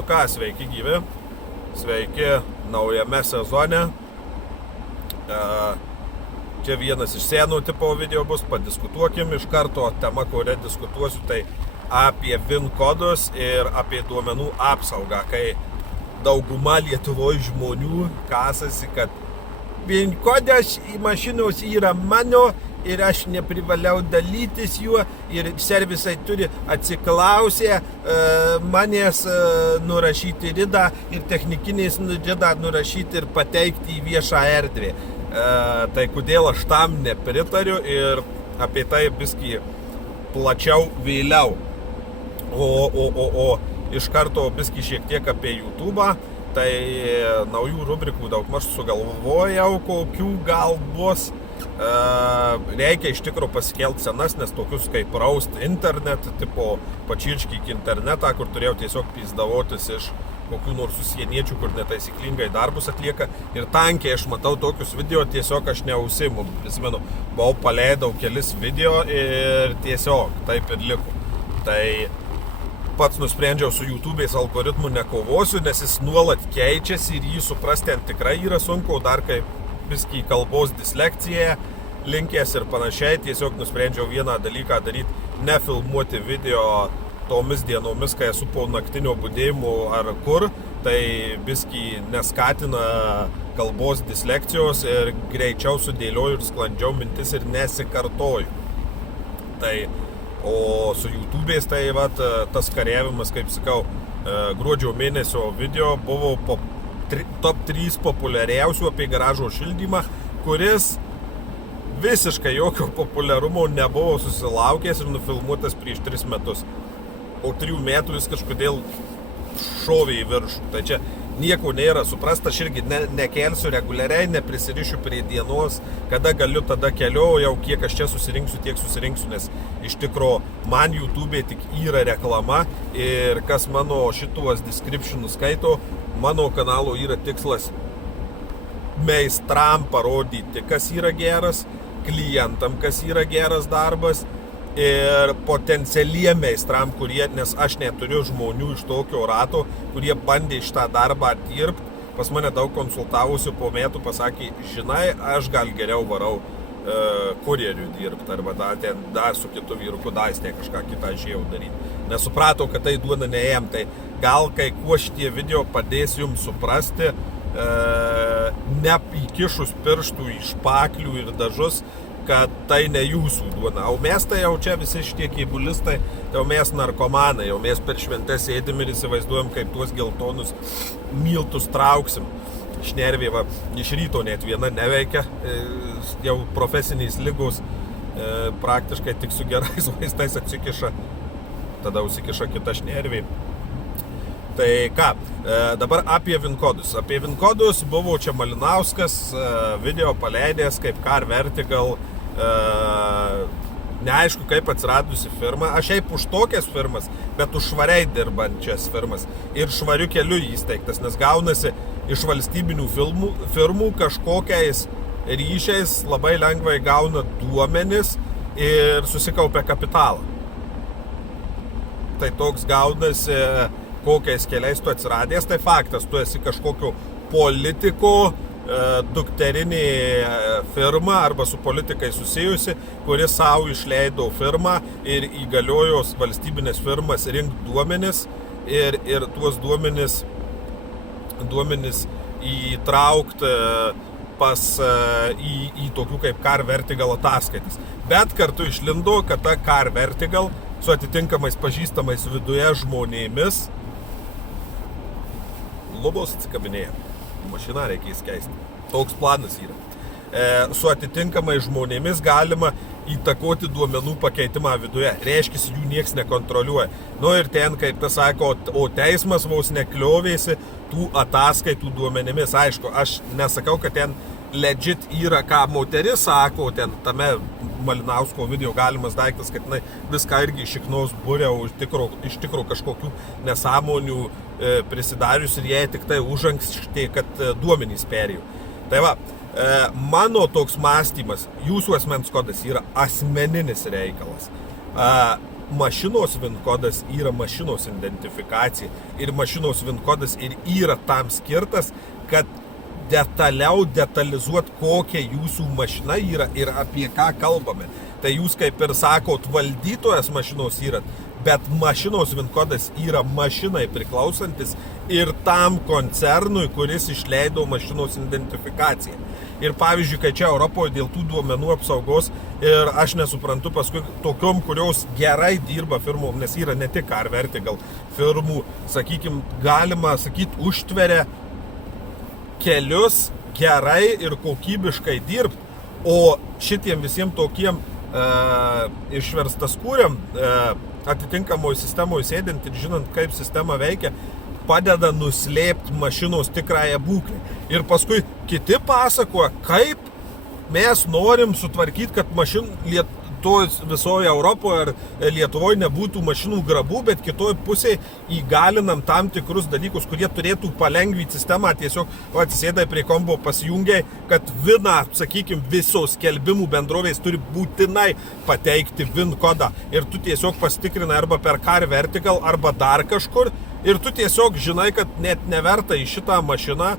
Nu ką, sveiki gyvi, sveiki naujame sezone. Čia vienas iš senų tipo video bus, padiskutuokim iš karto. Tema, kurią diskutuosiu, tai apie VIN kodus ir apie duomenų apsaugą, kai dauguma Lietuvoje žmonių kasasi, kad VIN kodas mašinos yra mano ir aš neprivalau dalytis juo ir servisai turi atsiklausę manęs nurašyti ridą ir technikiniais ridą nurašyti ir pateikti į viešą erdvę. Tai kodėl aš tam nepritariu ir apie tai biskį plačiau vėliau. O iš karto biskį šiek tiek apie YouTube'ą. Tai naujų rubrikų daugmaž sugalvojau, kokių gal bus. Reikia iš tikrųjų pasikelti senas, nes tokius kaip Roast Internet, tipo pačirškyk internetą, kur turėjau tiesiog pizdavotis iš kokių nors užsieniečių, kur netaisyklingai darbus atlieka. Ir tankiai aš matau tokius video, tiesiog aš neusimu. Prisimenu, buvau paleidau kelis video ir tiesiog taip ir liko. Tai pats nusprendžiau su YouTube'ais algoritmų nekovosiu, nes jis nuolat keičiasi ir jį suprasti tikrai yra sunku, dar kaip biskį kalbos dislekcija linkės ir panašiai. Tiesiog nusprendžiau vieną dalyką daryti, nefilmuoti video tomis dienomis, kai esu po naktinio budėjimo ar kur, tai biskį neskatina kalbos dislekcijos ir greičiau sudėlioju ir sklandžiau mintis ir nesikartoju. Tai, o su YouTube'ais tai vat, tas kariavimas, kaip sakau, gruodžio mėnesio video buvo top 3 populiariausių apie garažo šildymą, kuris visiškai jokio populiarumo nebuvo susilaukęs ir nufilmuotas prieš 3 metus. Po 3 metų jis kažkodėl šovė į viršų. Tai čia nieko nėra suprasta, aš irgi nekelsiu reguliariai, neprisirišiu prie dienos, kada galiu, tada keliu, jau kiek aš čia susirinksiu, tiek susirinksiu, nes iš tikro man YouTube'e tik yra reklama ir kas mano šituos descriptionus skaito, mano kanalo yra tikslas meistram parodyti, kas yra geras, klientam, kas yra geras darbas ir potencialiem meistram, kurie, nes aš neturiu žmonių iš tokio rato, kurie bandė šitą darbą dirbti. Pas mane daug konsultavusių po metų pasakė, žinai, aš gal geriau varau kurjerių dirbti, arba dar su kitu vyruku daistė kažką kitą žiau daryti. Nesupratau, kad tai duoda ne jam, tai gal kai kuo šitie video padės jums suprasti, neįkišus pirštų į špaklių ir dažus, kad tai ne jūsų duona. O mes tai jau čia visi šitie keibulistai, jau mes narkomanai, jau mes per šventes sėdim ir įsivaizduojam, kaip tuos geltonus miltus trauksim. Šnervė, va, iš ryto net viena neveikia, jau profesiniais lygos praktiškai tik su gerais vaistais atsikiša, tada užsikiša kita šnervė. Tai ką, dabar apie VIN kodus. Apie VIN kodus buvo čia Malinauskas video paleidęs kaip Car Vertical, neaišku kaip atsiradusi firma. Aš šiaip už tokias firmas, bet už švariai dirbančias firmas ir švariu keliu įsteigtas, nes gaunasi iš valstybinių firmų kažkokiais ryšiais labai lengvai gauna duomenis ir susikaupia kapitalą. Tai toks gaunasi, kokiais keliais tu atsiradęs, tai faktas, tu esi kažkokio politiko dukterinė firma arba su politikai susijusi, kuris savo išleido firmą ir įgaliojo valstybinės firmas rinkti duomenis ir tuos duomenis įtraukti į tokių kaip Car Vertical ataskaitas. Bet kartu išlindo, kad ta Car Vertical su atitinkamais pažįstamais viduje žmonėmis lubos atsikabinėja. Mašiną reikia įskeisti. Toks planas yra. Su atitinkamai žmonėmis galima įtakoti duomenų pakeitimą viduje. Reiškia, jų nieks nekontroliuoja. Nu ir ten, kaip tas sako, o teismas vos nekliovėsi tų ataskaitų duomenimis. Aišku, aš nesakau, kad ten legit yra, ką moteris sako, ten tame Malinausko video galimas daiktas, kad jinai viską irgi iš šiknos būrė, iš tikro kažkokių nesąmonių prisidarius ir jie tik tai užankštė, kad duomenys perėjų. Tai va, mano toks mąstymas, jūsų asmens kodas yra asmeninis reikalas. mašinos VIN kodas yra mašinos identifikacija. Ir mašinos VIN kodas ir yra tam skirtas, kad detalizuot, kokia jūsų mašina yra ir apie ką kalbame. Tai jūs, kaip ir sakot, valdytojas mašinos yra, bet mašinos VIN kodas yra mašinai priklausantis ir tam koncernui, kuris išleido mašinos identifikaciją. Ir pavyzdžiui, kai čia Europoje dėl tų duomenų apsaugos ir aš nesuprantu paskui tokiom, kurios gerai dirba firmom, nes yra ne tik Car Vertical firmų, sakykim, galima sakyti, užtveria kelius gerai ir kokybiškai dirbt, o šitiem visiems tokiem išverstas kūriam atitinkamoje sistemoje sėdint ir žinant, kaip sistema veikia, padeda nuslėpti mašinos tikrąją būklę. Ir paskui kiti pasakoja, kaip mes norim sutvarkyti, kad visoje Europoje ar Lietuvoje nebūtų mašinų grabų, bet kitoje pusėje įgalinam tam tikrus dalykus, kurie turėtų palengvinti sistemą. Tiesiog atsisėdai prie kombo pasijungiai, kad VIN, sakykim, visos skelbimų bendrovės turi būtinai pateikti VIN kodą. Ir tu tiesiog pasitikrinai arba per Car Vertical, arba dar kažkur. Ir tu tiesiog žinai, kad net neverta į šitą mašiną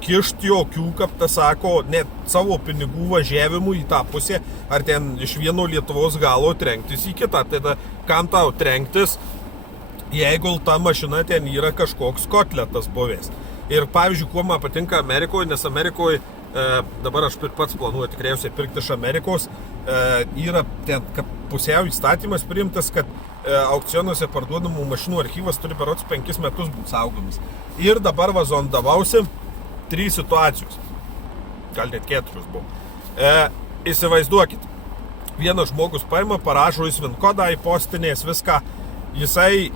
kišti jokių, kaip ta sako, net savo pinigų važiavimų į tą pusę, ar ten iš vieno Lietuvos galo trenktis į kitą. Tai kam tau trenktis, jeigu ta mašina ten yra kažkoks kotletas buvęs. Ir pavyzdžiui, kuo man patinka Amerikoje, nes Amerikoje, dabar aš pats planuoju tikriausiai pirkti iš Amerikos, yra ten pusiau įstatymas priimtas, kad aukcionuose parduodamų mašinų archyvas turi berods 5 metus būti saugomis. Ir dabar vazondavausi 3 situacijos, gal net 4 buvo. Įsivaizduokit, vienas žmogus paima, parašo jis VIN kodą, įpostinės viską, jisai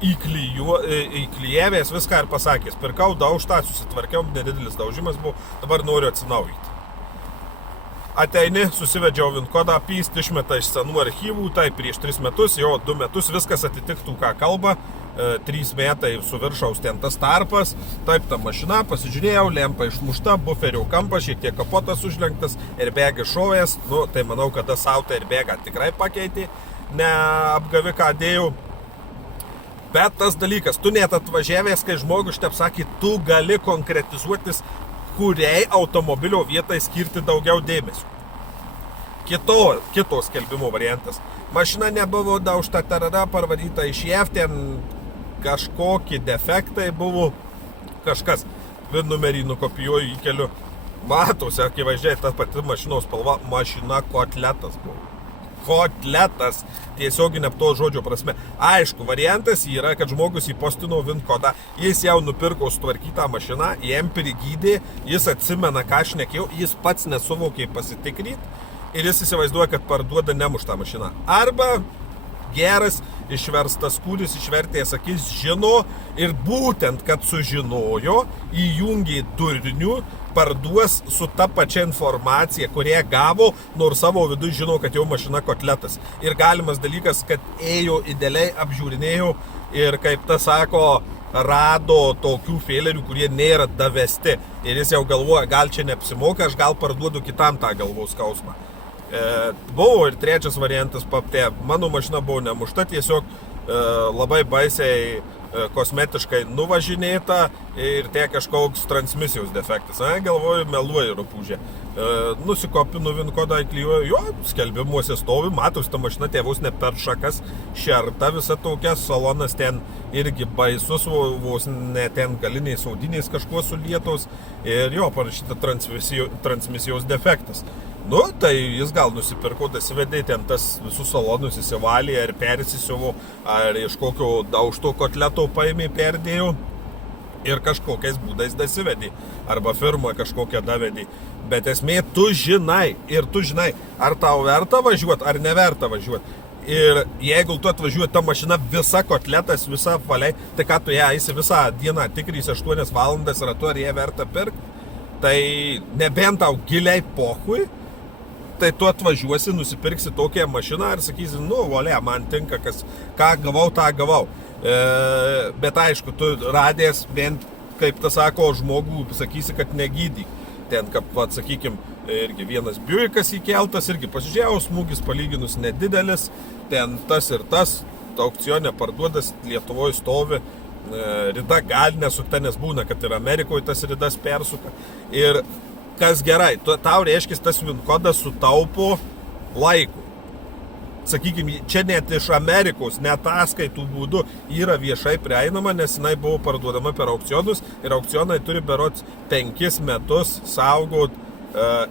įklijėvės viską ir pasakės, pirkau daužtą, susitvarkiau, nedidelis daužimas buvo, dabar noriu atsinaujinti. Ateini, susivedžiau VIN kodą, pyst, išmeta iš senų archyvų, tai prieš 3 metus, jo 2 metus viskas atitiktų, ką kalba, 3 metai su viršaus ten tas tarpas, taip ta mašina, pasižiūrėjau, lempa išmušta, buferio kampas, šiek tiek kapotas užlenktas, airbag iššovęs, nu, tai manau, kad tas auto airbagą tikrai pakeitė, ne apgaviką dėjau. Bet tas dalykas, tu net atvažiavęs, kai žmogus taip sakė, tu gali konkretizuotis, kuriai automobilio vietai skirti daugiau dėmesio. Kito skelbimo variantas. Mašina nebuvo daužta, parvaryta iš JAV, ten kažkokie defektai buvo, kažkas. VIN numerį nukopijuoju, įkeliu. Matosi, akivaizdžiai, ta pati mašinos spalva, mašina kotletas buvo. Kotletas, tiesioginė to žodžio prasme. Aišku, variantas yra, kad žmogus įpostino VIN kodą, jis jau nupirko sutvarkytą mašiną, jam prigydė, jis atsimena, ką aš nekėjau, jis pats nesuvokė pasitikrinti ir jis įsivaizduoja, kad parduoda nemuštą mašiną. Arba geras išverstas kūris, išvertėjęs akis, žino ir būtent, kad sužinojo, įjungė durnių, parduos su ta pačia informacija, kurią gavo, nors savo viduje žino, kad jau mašina kotletas. Ir galimas dalykas, kad ėjo idealiai, apžiūrinėjo ir, kaip ta sako, rado tokių feilerių, kurie nėra davesti. Ir jis jau galvoja, gal čia neapsimoka, aš gal parduodu kitam tą galvos skausmą. Buvo ir trečias variantas, mano mašina buvo nemušta, tiesiog labai baisiai kosmetiškai nuvažinėta ir tie kažkoks transmisijos defektas. Galvoju, meluoju rupūžė. Nusikopinu VIN kodą, įklijuoju, jo, skelbimuose stovi, matos, ta mašina tėvus ne per šakas, šerta visa tokia, salonas ten irgi baisus, vos ne ten galiniais audiniais kažkuo sulietos ir jo, parašyta transmisijos defektas. Nu, tai jis gal nusipirko, dasivedė ten tas visus salonus įsivalė, ar persisiuvo, ar iš kokio daužto kotleto paėmė, perdėjo ir kažkokiais būdais dasivedė, arba firma kažkokią davedė. Bet esmė, tu žinai, ar tau verta važiuoti, ar neverta važiuoti. Ir jeigu tu atvažiuoji ta mašina visa kotletas, visa apvaliai, tai ką tu ją eisi visą dieną tikrys 8 valandas, ar tu ar ją verta pirkti, tai nebent tau giliai pohui, tai tu atvažiuosi, nusipirksi tokią mašiną ir sakysi, nu, volė, man tinka, ką gavau, tą gavau. Bet aišku, tu radęs bent, kaip ta sako, žmogų, sakysi, kad negydyk. ten, kaip, sakykime, irgi vienas Buickas įkeltas, irgi pasižiūrėjau, smūgis palyginus nedidelis, ten tas ir tas, aukcione parduodas, Lietuvoje stovi, rida gali nesukta, nes būna, kad ir Amerikoje tas ridas persuka. Ir kas gerai, tau reiškia, tas VIN kodas sutaupo laikų. Sakykime, čia net iš Amerikos, net ataskaitų būdu yra viešai prieinama, nes jinai buvo parduodama per aukcionus ir aukcionai turi berods 5 metus saugot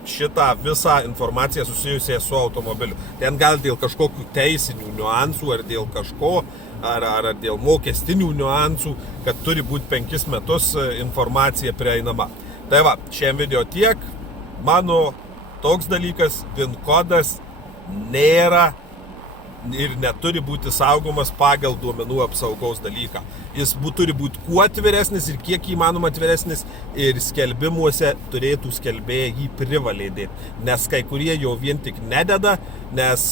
šitą visą informaciją susijusią su automobiliu. Ten gal dėl kažkokių teisinių niuansų ar dėl kažko, ar dėl mokestinių niuansų, kad turi būti 5 metus informacija prieinama. Tai va, šiam video tiek. Mano toks dalykas, VIN kodas nėra ir neturi būti saugomas pagal duomenų apsaugos dalyką. Jis turi būti kuo atviresnis ir kiek įmanoma atviresnis ir skelbimuose turėtų skelbėjai jį privalė dėti. Nes kai kurie jo vien tik nededa, nes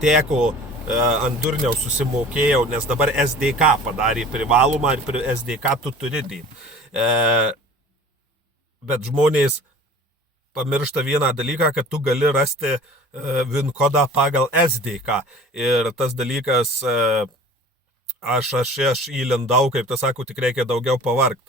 teko ant durniaus susimokėjau, nes dabar SDK padarė privalomą ir SDK tu turi dėti. Bet žmonės pamiršta vieną dalyką, kad tu gali rasti VIN kodą pagal SDK. Ir tas dalykas, aš įlindau, kaip tas sako, tik reikia daugiau pavargti.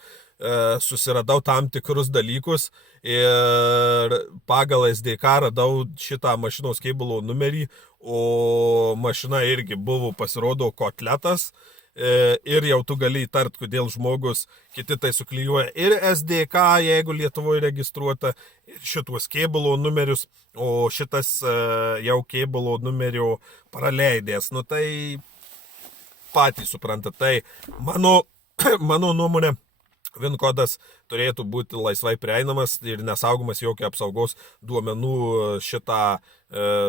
Susiradau tam tikrus dalykus ir pagal SDK radau šitą mašinos kėbulo numerį, o mašina irgi buvo, pasirodo, kotletas. Ir jau tu gali įtart, kodėl žmogus kiti tai suklijuoja ir SDK, jeigu Lietuvoje registruota, ir šitos kėbulo numerius, o šitas jau kėbulo numerio praleidės. Nu tai patys supranta. Tai mano nuomonė, VIN kodas turėtų būti laisvai prieinamas ir nesaugomas jokio apsaugos duomenų šitą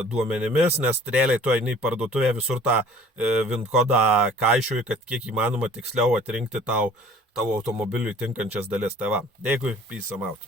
duomenimis, nes realiai tu eini į parduotuvę, visur tą VIN kodą kaišioji, kad kiek įmanoma tiksliau atrinkti tavo automobiliui tinkančias dalis. Tai va, dėkui, peace out.